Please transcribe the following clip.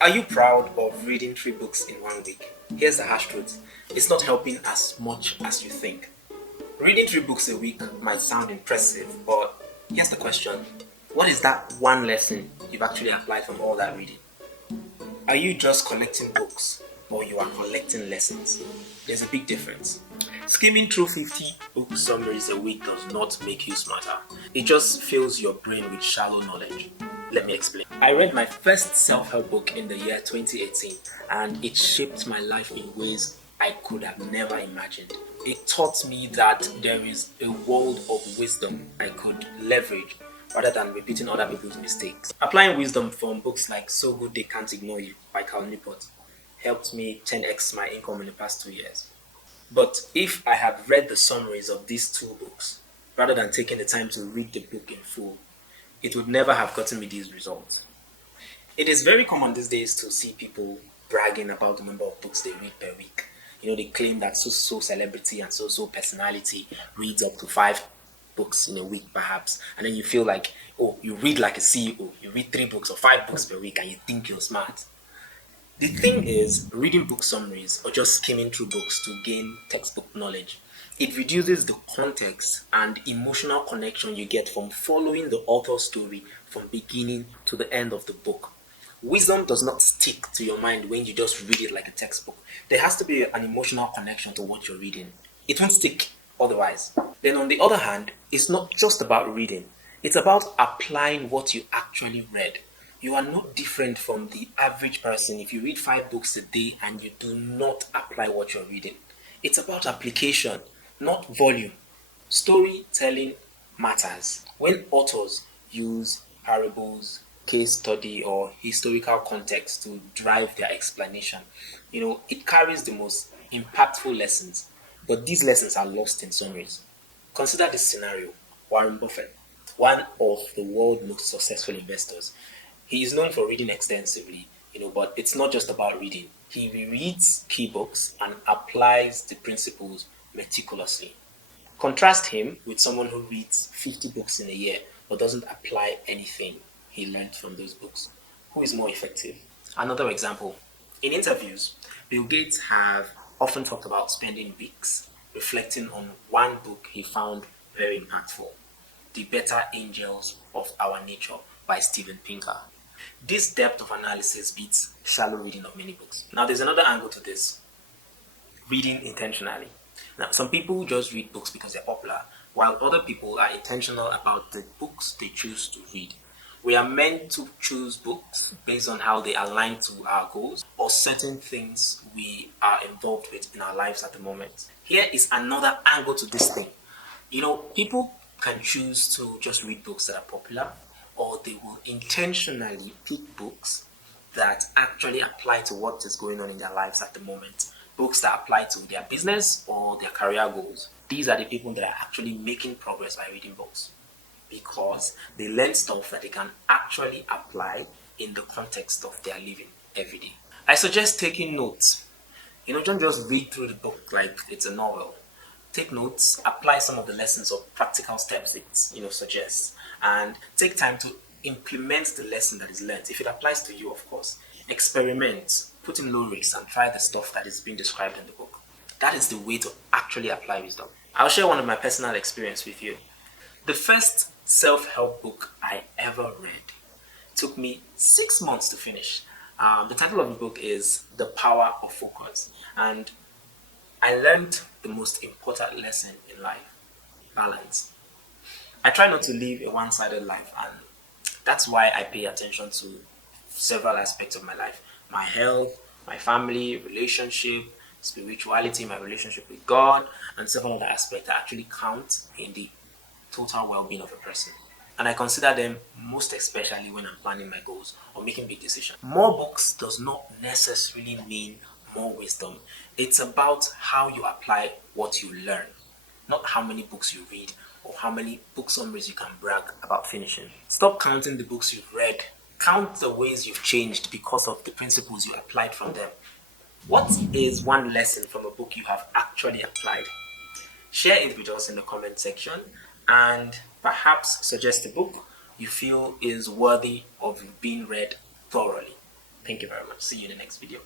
Are you proud of reading 3 books in 1 week? Here's the harsh truth, it's not helping as much as you think. Reading 3 books a week might sound impressive, but here's the question: what is that one lesson you've actually applied from all that reading? Are you just collecting books or you are collecting lessons? There's a big difference. Skimming through 50 book summaries a week does not make you smarter. It just fills your brain with shallow knowledge. Let me explain. I read my first self-help book in the year 2018 and it shaped my life in ways I could have never imagined. It taught me that there is a world of wisdom I could leverage rather than repeating other people's mistakes. Applying wisdom from books like So Good They Can't Ignore You by Cal Newport helped me 10x my income in the past 2 years. But if I had read the summaries of these 2 books rather than taking the time to read the book in full, it would never have gotten me these results. It is very common these days to see people bragging about the number of books they read per week. They claim that so celebrity and so personality reads up to 5 books in a week, perhaps. And then you feel like, oh, you read like a CEO. You read 3 books or 5 books per week and you think you're smart. The thing is, reading book summaries or just skimming through books to gain textbook knowledge, it reduces the context and emotional connection you get from following the author's story from beginning to the end of the book. Wisdom does not stick to your mind when you just read it like a textbook. There has to be an emotional connection to what you're reading. It won't stick otherwise. Then, on the other hand, it's not just about reading, it's about applying what you actually read. You are not different from the average person if you read 5 books a day and you do not apply what you're reading. It's about application, not volume. Storytelling matters. When authors use parables, case study, or historical context to drive their explanation, it carries the most impactful lessons. But these lessons are lost in summaries. Consider this scenario: Warren Buffett, one of the world's most successful investors. He is known for reading extensively, but it's not just about reading. He rereads key books and applies the principles meticulously. Contrast him with someone who reads 50 books in a year but doesn't apply anything he learned from those books. Who is more effective? Another example: in interviews, Bill Gates have often talked about spending weeks reflecting on one book he found very impactful: The Better Angels of Our Nature by Steven Pinker. This depth of analysis beats shallow reading of many books. Now, there's another angle to this: reading intentionally. Now, some people just read books because they're popular, while other people are intentional about the books they choose to read. We are meant to choose books based on how they align to our goals or certain things we are involved with in our lives at the moment. Here is another angle to this thing. People can choose to just read books that are popular, or they will intentionally pick books that actually apply to what is going on in their lives at the moment. Books that apply to their business or their career goals. These are the people that are actually making progress by reading books because they learn stuff that they can actually apply in the context of their living every day. I suggest taking notes. Don't just read through the book like it's a novel. Take notes, apply some of the lessons or practical steps it suggests, and take time to implement the lesson that is learned. If it applies to you, of course, experiment, put in low risks, and try the stuff that is being described in the book. That is the way to actually apply wisdom. I'll share one of my personal experience with you. The first self-help book I ever read took me 6 months to finish. The title of the book is The Power of Focus, and I learned the most important lesson in life: balance. I try not to live a one sided life, and that's why I pay attention to several aspects of my life: my health, my family, relationship, spirituality, my relationship with God, and several other aspects that actually count in the total well being of a person. And I consider them most especially when I'm planning my goals or making big decisions. More books does not necessarily mean more wisdom. It's about how you apply what you learn, not how many books you read or how many book summaries you can brag about finishing. Stop counting the books you've read. Count the ways you've changed because of the principles you applied from them. What is one lesson from a book you have actually applied? Share it with us in the comment section and perhaps suggest a book you feel is worthy of being read thoroughly. Thank you very much. See you in the next video.